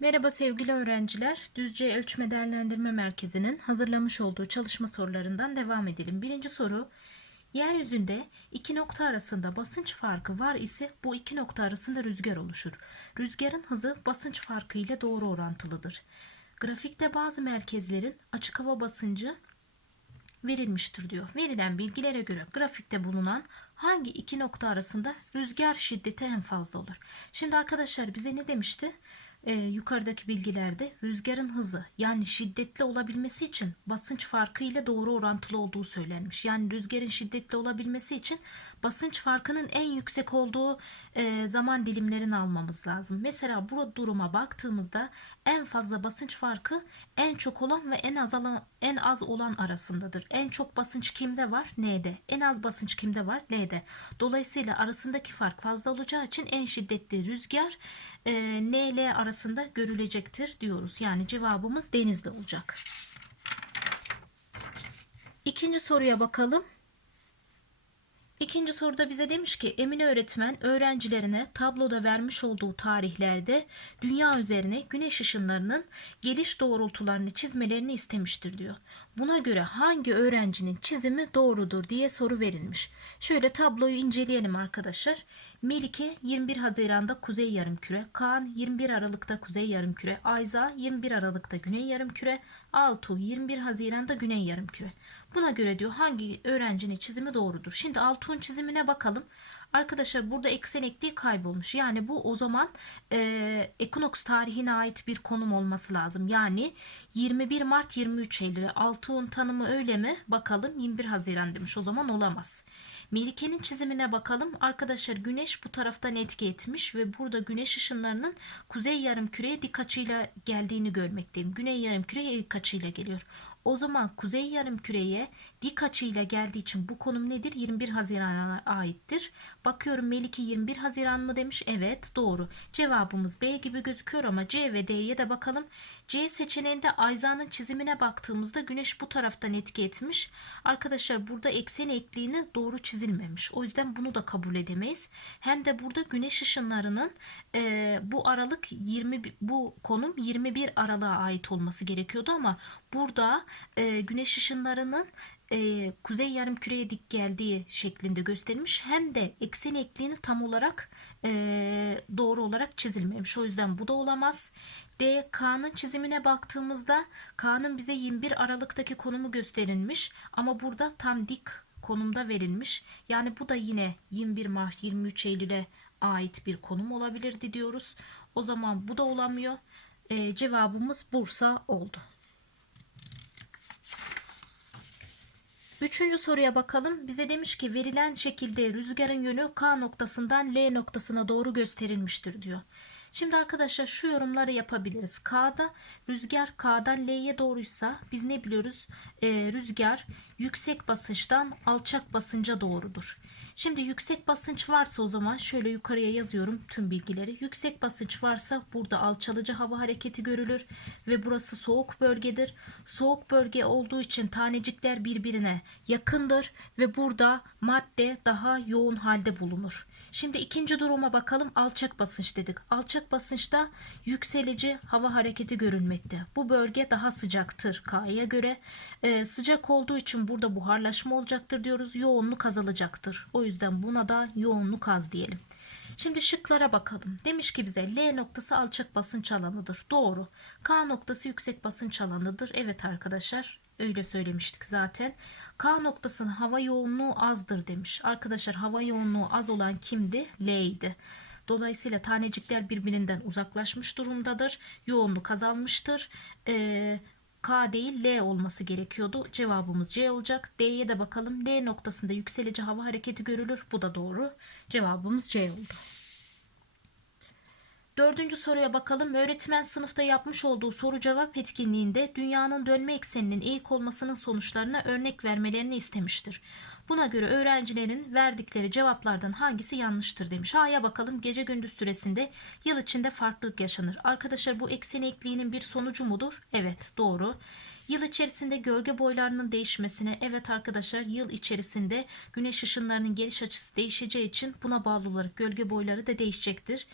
Merhaba sevgili öğrenciler. Düzce Ölçme Değerlendirme Merkezi'nin hazırlamış olduğu çalışma sorularından devam edelim. Birinci soru. Yeryüzünde iki nokta arasında basınç farkı var ise bu iki nokta arasında rüzgar oluşur. Rüzgarın hızı basınç farkı ile doğru orantılıdır. Grafikte bazı merkezlerin açık hava basıncı verilmiştir diyor. Verilen bilgilere göre grafikte bulunan hangi iki nokta arasında rüzgar şiddeti en fazla olur? Şimdi arkadaşlar bize ne demişti? Ee, yukarıdaki bilgilerde rüzgarın hızı yani şiddetli olabilmesi için basınç farkı ile doğru orantılı olduğu söylenmiş. Yani rüzgarın şiddetli olabilmesi için basınç farkının en yüksek olduğu e, zaman dilimlerini almamız lazım. Mesela bu duruma baktığımızda en fazla basınç farkı en çok olan ve en az olan, en az olan arasındadır. En çok basınç kimde var? N'de. En az basınç kimde var? L'de. Dolayısıyla arasındaki fark fazla olacağı için en şiddetli rüzgar e, N ile arasında görülecektir diyoruz. Yani cevabımız denizli olacak. İkinci soruya bakalım. İkinci soruda bize demiş ki Emine öğretmen öğrencilerine tabloda vermiş olduğu tarihlerde dünya üzerine güneş ışınlarının geliş doğrultularını çizmelerini istemiştir diyor. Buna göre hangi öğrencinin çizimi doğrudur diye soru verilmiş. Şöyle tabloyu inceleyelim arkadaşlar. Melike 21 Haziran'da Kuzey Yarımküre, Kaan 21 Aralık'ta Kuzey Yarımküre, Ayza 21 Aralık'ta Güney Yarımküre, Altuğ 21 Haziran'da Güney Yarımküre. Buna göre diyor hangi öğrencinin çizimi doğrudur. Şimdi Altuğ'un çizimine bakalım. Arkadaşlar burada eksen ekliği kaybolmuş. Yani bu o zaman e, Ekinoks tarihine ait bir konum olması lazım. Yani 21 Mart 23 Eylül. Altuğ'un tanımı öyle mi? Bakalım 21 Haziran demiş. O zaman olamaz. Melike'nin çizimine bakalım. Arkadaşlar güneş bu taraftan etki etmiş ve burada güneş ışınlarının kuzey yarımküreye dik açıyla geldiğini görmekteyim. Güney yarımküreye dik açıyla geliyor. O zaman kuzey yarımküreye dik açıyla geldiği için bu konum nedir? 21 Haziran'a aittir. Bakıyorum Melike 21 Haziran mı demiş? Evet doğru. Cevabımız B gibi gözüküyor ama C ve D'ye de bakalım. C seçeneğinde Ayza'nın çizimine baktığımızda güneş bu taraftan etki etmiş. Arkadaşlar burada eksen ekliğini doğru çizilmemiş. O yüzden bunu da kabul edemeyiz. Hem de burada güneş ışınlarının e, bu aralık 20 bu konum 21 aralığa ait olması gerekiyordu ama burada e, güneş ışınlarının e, kuzey yarım küreye dik geldiği şeklinde gösterilmiş. Hem de eksen ekliğini tam olarak e, doğru olarak çizilmemiş. O yüzden bu da olamaz. D. K'nın çizimine baktığımızda K'nın bize 21 Aralık'taki konumu gösterilmiş ama burada tam dik konumda verilmiş. Yani bu da yine 21 Mart 23 Eylül'e ait bir konum olabilirdi diyoruz. O zaman bu da olamıyor. E, cevabımız Bursa oldu. Üçüncü soruya bakalım. Bize demiş ki verilen şekilde rüzgarın yönü K noktasından L noktasına doğru gösterilmiştir diyor. Şimdi arkadaşlar şu yorumları yapabiliriz. K'da rüzgar K'dan L'ye doğruysa biz ne biliyoruz? Ee, rüzgar yüksek basınçtan alçak basınca doğrudur. Şimdi yüksek basınç varsa o zaman şöyle yukarıya yazıyorum tüm bilgileri. Yüksek basınç varsa burada alçalıcı hava hareketi görülür ve burası soğuk bölgedir. Soğuk bölge olduğu için tanecikler birbirine yakındır ve burada madde daha yoğun halde bulunur. Şimdi ikinci duruma bakalım. Alçak basınç dedik. Alçak basınçta yükselici hava hareketi görülmekte. Bu bölge daha sıcaktır K'ya göre. Ee, sıcak olduğu için burada buharlaşma olacaktır diyoruz. Yoğunluk azalacaktır. O yüzden buna da yoğunluk az diyelim. Şimdi şıklara bakalım. Demiş ki bize L noktası alçak basınç alanıdır. Doğru. K noktası yüksek basınç alanıdır. Evet arkadaşlar öyle söylemiştik zaten. K noktasının hava yoğunluğu azdır demiş. Arkadaşlar hava yoğunluğu az olan kimdi? L idi. Dolayısıyla tanecikler birbirinden uzaklaşmış durumdadır. Yoğunluk azalmıştır. Ee, K değil L olması gerekiyordu. Cevabımız C olacak. D'ye de bakalım. L noktasında yükselici hava hareketi görülür. Bu da doğru. Cevabımız C oldu. Dördüncü soruya bakalım. Öğretmen sınıfta yapmış olduğu soru cevap etkinliğinde dünyanın dönme ekseninin eğik olmasının sonuçlarına örnek vermelerini istemiştir. Buna göre öğrencilerin verdikleri cevaplardan hangisi yanlıştır demiş. A'ya bakalım. Gece gündüz süresinde yıl içinde farklılık yaşanır. Arkadaşlar bu eksen ekliğinin bir sonucu mudur? Evet doğru. Yıl içerisinde gölge boylarının değişmesine evet arkadaşlar yıl içerisinde güneş ışınlarının geliş açısı değişeceği için buna bağlı olarak gölge boyları da değişecektir.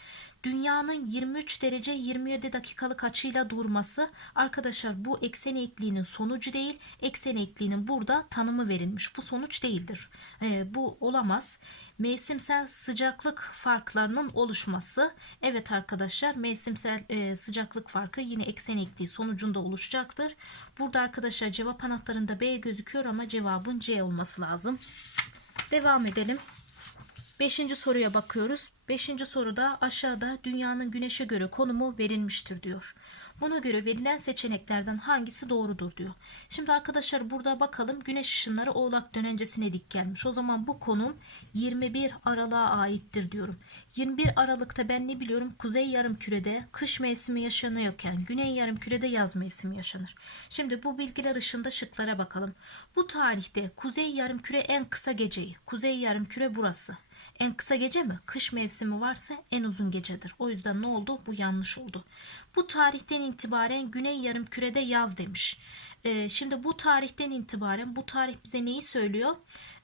Dünyanın 23 derece 27 dakikalık açıyla durması arkadaşlar bu eksen eğikliğinin sonucu değil. Eksen eğikliğinin burada tanımı verilmiş. Bu sonuç değildir. Ee, bu olamaz. Mevsimsel sıcaklık farklarının oluşması. Evet arkadaşlar mevsimsel e, sıcaklık farkı yine eksen eğikliği sonucunda oluşacaktır. Burada arkadaşlar cevap anahtarında B gözüküyor ama cevabın C olması lazım. Devam edelim. Beşinci soruya bakıyoruz. Beşinci soruda aşağıda dünyanın güneşe göre konumu verilmiştir diyor. Buna göre verilen seçeneklerden hangisi doğrudur diyor. Şimdi arkadaşlar burada bakalım güneş ışınları oğlak dönencesine dik gelmiş. O zaman bu konum 21 Aralık'a aittir diyorum. 21 Aralık'ta ben ne biliyorum? Kuzey yarım kürede kış mevsimi yaşanıyorken güney yarım kürede yaz mevsimi yaşanır. Şimdi bu bilgiler ışığında şıklara bakalım. Bu tarihte kuzey yarım küre en kısa geceyi. Kuzey yarım küre burası. En kısa gece mi? Kış mevsimi varsa en uzun gecedir. O yüzden ne oldu? Bu yanlış oldu. Bu tarihten itibaren güney yarım kürede yaz demiş. Ee, şimdi bu tarihten itibaren bu tarih bize neyi söylüyor?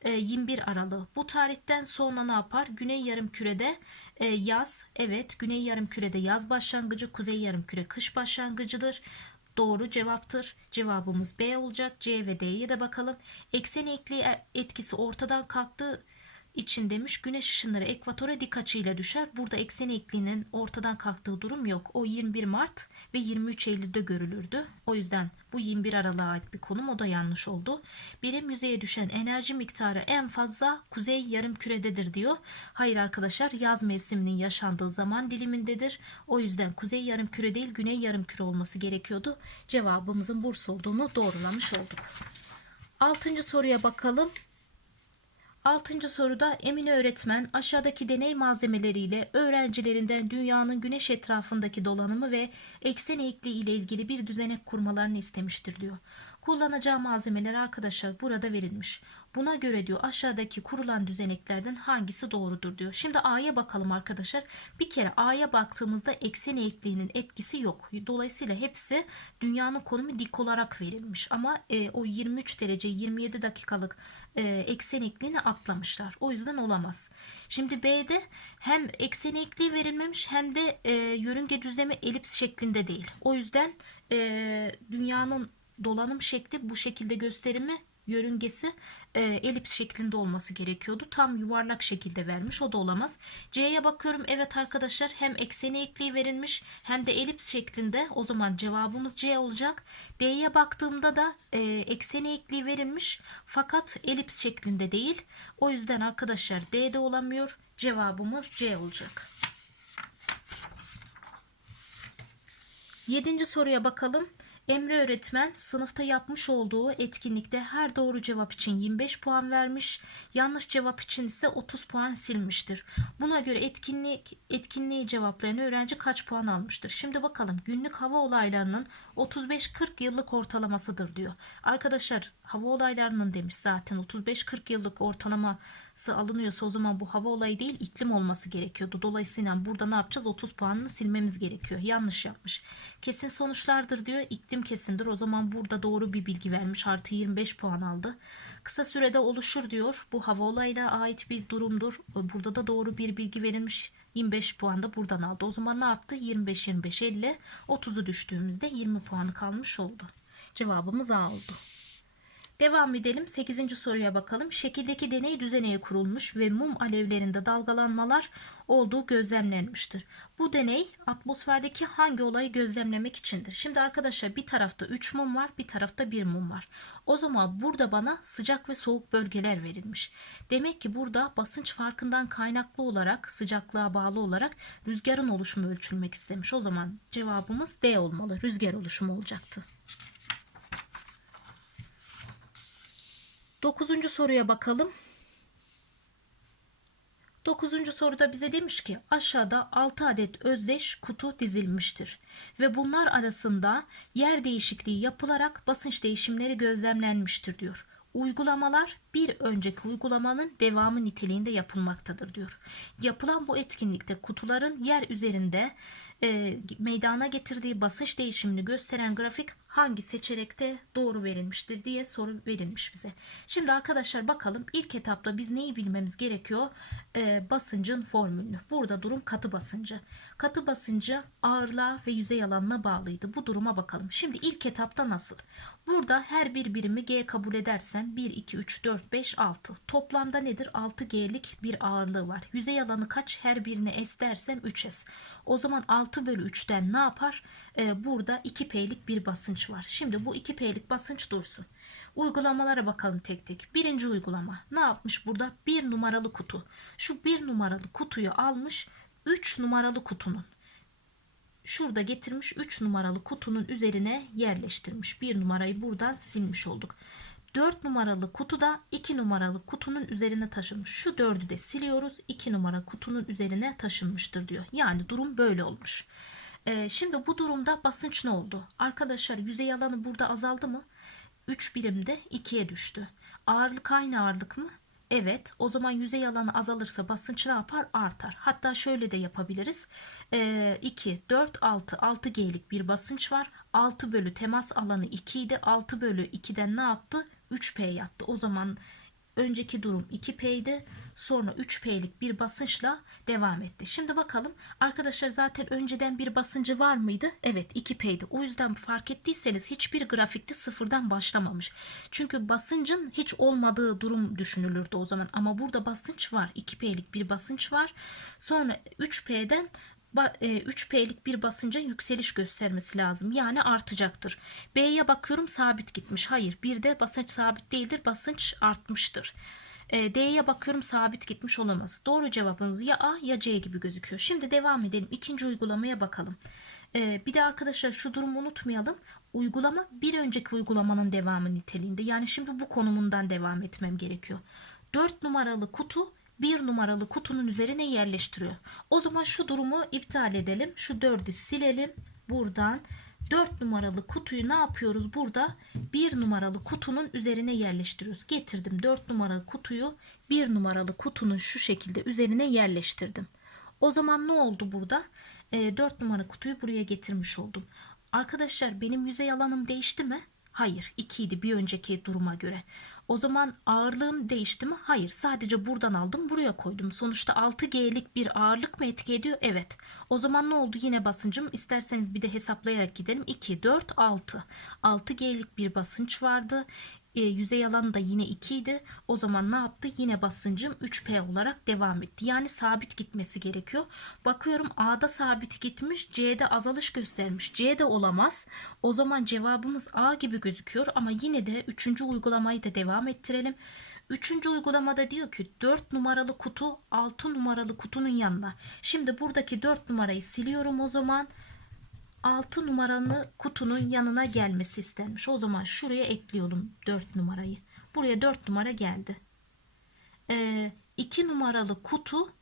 Ee, 21 Aralık. Bu tarihten sonra ne yapar? Güney yarım kürede e, yaz. Evet, güney yarım kürede yaz başlangıcı, kuzey yarım küre kış başlangıcıdır. Doğru cevaptır. Cevabımız B olacak. C ve D'ye de bakalım. Eksen ekliği etkisi ortadan kalktı için demiş güneş ışınları ekvatora dik açıyla düşer. Burada eksen ekliğinin ortadan kalktığı durum yok. O 21 Mart ve 23 Eylül'de görülürdü. O yüzden bu 21 Aralık'a ait bir konum o da yanlış oldu. Birim yüzeye düşen enerji miktarı en fazla kuzey yarım kürededir diyor. Hayır arkadaşlar yaz mevsiminin yaşandığı zaman dilimindedir. O yüzden kuzey yarım küre değil güney yarım küre olması gerekiyordu. Cevabımızın Bursa olduğunu doğrulamış olduk. Altıncı soruya bakalım. Altıncı soruda Emine öğretmen aşağıdaki deney malzemeleriyle öğrencilerinden dünyanın güneş etrafındaki dolanımı ve eksen eğikliği ile ilgili bir düzenek kurmalarını istemiştir diyor. Kullanacağı malzemeler arkadaşlar burada verilmiş. Buna göre diyor aşağıdaki kurulan düzeneklerden hangisi doğrudur diyor. Şimdi A'ya bakalım arkadaşlar. Bir kere A'ya baktığımızda eksen eğikliğinin etkisi yok. Dolayısıyla hepsi dünyanın konumu dik olarak verilmiş. Ama e, o 23 derece 27 dakikalık e, eksen eğikliğini atlamışlar. O yüzden olamaz. Şimdi B'de hem eksen eğikliği verilmemiş hem de e, yörünge düzlemi elips şeklinde değil. O yüzden e, dünyanın dolanım şekli bu şekilde gösterimi yörüngesi e, elips şeklinde olması gerekiyordu. Tam yuvarlak şekilde vermiş. O da olamaz. C'ye bakıyorum. Evet arkadaşlar hem ekseni ekliği verilmiş hem de elips şeklinde. O zaman cevabımız C olacak. D'ye baktığımda da e, ekseni ekliği verilmiş fakat elips şeklinde değil. O yüzden arkadaşlar D'de olamıyor. Cevabımız C olacak. Yedinci soruya bakalım. Emre öğretmen sınıfta yapmış olduğu etkinlikte her doğru cevap için 25 puan vermiş, yanlış cevap için ise 30 puan silmiştir. Buna göre etkinlik etkinliği cevaplayan öğrenci kaç puan almıştır? Şimdi bakalım günlük hava olaylarının 35-40 yıllık ortalamasıdır diyor. Arkadaşlar hava olaylarının demiş zaten 35-40 yıllık ortalaması alınıyorsa o zaman bu hava olayı değil iklim olması gerekiyordu. Dolayısıyla burada ne yapacağız? 30 puanını silmemiz gerekiyor. Yanlış yapmış. Kesin sonuçlardır diyor. İklim kesindir. O zaman burada doğru bir bilgi vermiş. Artı 25 puan aldı. Kısa sürede oluşur diyor. Bu hava olayına ait bir durumdur. Burada da doğru bir bilgi verilmiş. 25 puan da buradan aldı. O zaman ne yaptı? 25 25 50 30'u düştüğümüzde 20 puanı kalmış oldu. Cevabımız A oldu. Devam edelim. 8. soruya bakalım. Şekildeki deney düzeneye kurulmuş ve mum alevlerinde dalgalanmalar olduğu gözlemlenmiştir. Bu deney atmosferdeki hangi olayı gözlemlemek içindir? Şimdi arkadaşlar bir tarafta 3 mum var, bir tarafta 1 mum var. O zaman burada bana sıcak ve soğuk bölgeler verilmiş. Demek ki burada basınç farkından kaynaklı olarak sıcaklığa bağlı olarak rüzgarın oluşumu ölçülmek istemiş. O zaman cevabımız D olmalı. Rüzgar oluşumu olacaktı. Dokuzuncu soruya bakalım. Dokuzuncu soruda bize demiş ki aşağıda 6 adet özdeş kutu dizilmiştir ve bunlar arasında yer değişikliği yapılarak basınç değişimleri gözlemlenmiştir diyor. Uygulamalar bir önceki uygulamanın devamı niteliğinde yapılmaktadır diyor. Yapılan bu etkinlikte kutuların yer üzerinde e, meydana getirdiği basınç değişimini gösteren grafik hangi seçenekte doğru verilmiştir diye soru verilmiş bize. Şimdi arkadaşlar bakalım ilk etapta biz neyi bilmemiz gerekiyor? E, basıncın formülünü. Burada durum katı basıncı. Katı basıncı ağırlığa ve yüzey alanına bağlıydı. Bu duruma bakalım. Şimdi ilk etapta nasıl? Burada her bir birimi G kabul edersem 1, 2, 3, 4, 5, 6. Toplamda nedir? 6G'lik bir ağırlığı var. Yüzey alanı kaç? Her birine S dersem 3S. O zaman 6 bölü 3'ten ne yapar? Ee, burada 2P'lik bir basınç var. Şimdi bu 2P'lik basınç dursun. Uygulamalara bakalım tek tek. Birinci uygulama. Ne yapmış burada? Bir numaralı kutu. Şu bir numaralı kutuyu almış 3 numaralı kutunun şurada getirmiş 3 numaralı kutunun üzerine yerleştirmiş. 1 numarayı buradan silmiş olduk. 4 numaralı kutu da 2 numaralı kutunun üzerine taşınmış. Şu 4'ü de siliyoruz. 2 numara kutunun üzerine taşınmıştır diyor. Yani durum böyle olmuş. Ee, şimdi bu durumda basınç ne oldu? Arkadaşlar yüzey alanı burada azaldı mı? 3 birimde 2'ye düştü. Ağırlık aynı ağırlık mı? Evet, o zaman yüzey alanı azalırsa basınç ne yapar? Artar. Hatta şöyle de yapabiliriz. Ee, 2, 4, 6, 6G'lik bir basınç var. 6 bölü temas alanı 2 idi. 6 bölü 2'den ne yaptı? 3P yaptı. O zaman önceki durum 2P'ydi. Sonra 3P'lik bir basınçla devam etti. Şimdi bakalım arkadaşlar zaten önceden bir basıncı var mıydı? Evet 2P'ydi. O yüzden fark ettiyseniz hiçbir grafikte sıfırdan başlamamış. Çünkü basıncın hiç olmadığı durum düşünülürdü o zaman. Ama burada basınç var. 2P'lik bir basınç var. Sonra 3P'den 3P'lik e, bir basınca yükseliş göstermesi lazım. Yani artacaktır. B'ye bakıyorum sabit gitmiş. Hayır bir de basınç sabit değildir. Basınç artmıştır. E, D'ye bakıyorum sabit gitmiş olamaz. Doğru cevabımız ya A ya C gibi gözüküyor. Şimdi devam edelim. İkinci uygulamaya bakalım. E, bir de arkadaşlar şu durumu unutmayalım. Uygulama bir önceki uygulamanın devamı niteliğinde. Yani şimdi bu konumundan devam etmem gerekiyor. 4 numaralı kutu bir numaralı kutunun üzerine yerleştiriyor. O zaman şu durumu iptal edelim. Şu 4'ü silelim. Buradan 4 numaralı kutuyu ne yapıyoruz? Burada 1 numaralı kutunun üzerine yerleştiriyoruz. Getirdim 4 numaralı kutuyu 1 numaralı kutunun şu şekilde üzerine yerleştirdim. O zaman ne oldu burada? E, 4 numara kutuyu buraya getirmiş oldum. Arkadaşlar benim yüzey alanım değişti mi? Hayır 2 idi bir önceki duruma göre. O zaman ağırlığım değişti mi? Hayır sadece buradan aldım buraya koydum. Sonuçta 6G'lik bir ağırlık mı etki ediyor? Evet. O zaman ne oldu? Yine basıncım isterseniz bir de hesaplayarak gidelim. 2, 4, 6. 6G'lik bir basınç vardı e, yüzey alanı da yine 2 idi. O zaman ne yaptı? Yine basıncım 3P olarak devam etti. Yani sabit gitmesi gerekiyor. Bakıyorum A'da sabit gitmiş. C'de azalış göstermiş. C'de olamaz. O zaman cevabımız A gibi gözüküyor. Ama yine de 3. uygulamayı da devam ettirelim. Üçüncü uygulamada diyor ki 4 numaralı kutu 6 numaralı kutunun yanına. Şimdi buradaki 4 numarayı siliyorum o zaman. 6 numaralı kutunun yanına gelmesi istenmiş. O zaman şuraya ekliyorum 4 numarayı. Buraya 4 numara geldi. 2 ee, numaralı kutu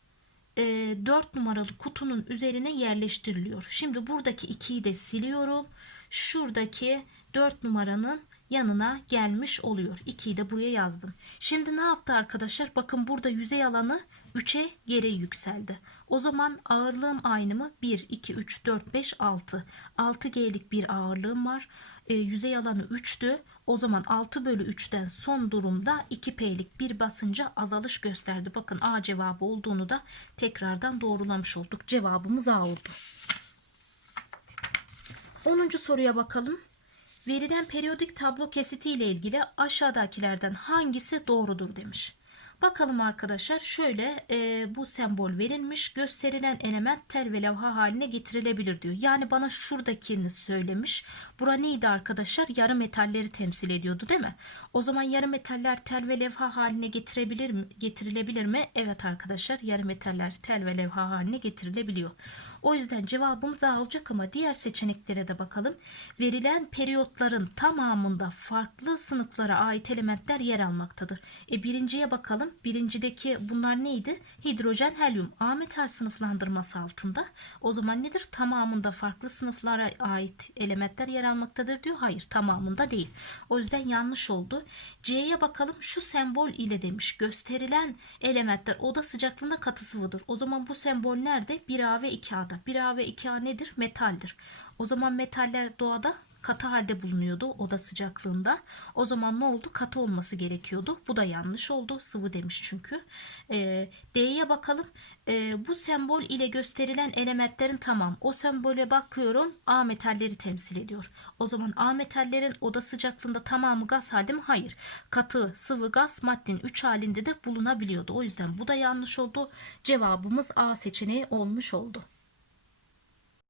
e, 4 numaralı kutunun üzerine yerleştiriliyor. Şimdi buradaki 2'yi de siliyorum. Şuradaki 4 numaranın yanına gelmiş oluyor. 2'yi de buraya yazdım. Şimdi ne yaptı arkadaşlar? Bakın burada yüzey alanı 3'e geri yükseldi. O zaman ağırlığım aynı mı? 1, 2, 3, 4, 5, 6. 6G'lik bir ağırlığım var. E, yüzey alanı 3'tü. O zaman 6 bölü 3'ten son durumda 2P'lik bir basınca azalış gösterdi. Bakın A cevabı olduğunu da tekrardan doğrulamış olduk. Cevabımız A oldu. 10. soruya bakalım. Verilen periyodik tablo kesiti ile ilgili aşağıdakilerden hangisi doğrudur demiş. Bakalım arkadaşlar şöyle e, bu sembol verilmiş gösterilen element tel ve levha haline getirilebilir diyor. Yani bana şuradakini söylemiş. Bura neydi arkadaşlar? Yarı metalleri temsil ediyordu değil mi? O zaman yarı metaller tel ve levha haline getirebilir mi? Getirilebilir mi? Evet arkadaşlar yarı metaller tel ve levha haline getirilebiliyor. O yüzden cevabımız A olacak ama diğer seçeneklere de bakalım. Verilen periyotların tamamında farklı sınıflara ait elementler yer almaktadır. E birinciye bakalım. Birincideki bunlar neydi? Hidrojen, helyum. A metal sınıflandırması altında. O zaman nedir? Tamamında farklı sınıflara ait elementler yer almaktadır diyor. Hayır tamamında değil. O yüzden yanlış oldu. C'ye bakalım. Şu sembol ile demiş. Gösterilen elementler oda sıcaklığında katı sıvıdır. O zaman bu sembol nerede? 1A ve 2A'da. Sıcaklıkta. 1A ve 2A nedir? Metaldir. O zaman metaller doğada katı halde bulunuyordu oda sıcaklığında. O zaman ne oldu? Katı olması gerekiyordu. Bu da yanlış oldu. Sıvı demiş çünkü. Ee, D'ye bakalım. Ee, bu sembol ile gösterilen elementlerin tamam. O sembole bakıyorum. A metalleri temsil ediyor. O zaman A metallerin oda sıcaklığında tamamı gaz halde mi? Hayır. Katı, sıvı, gaz maddenin 3 halinde de bulunabiliyordu. O yüzden bu da yanlış oldu. Cevabımız A seçeneği olmuş oldu.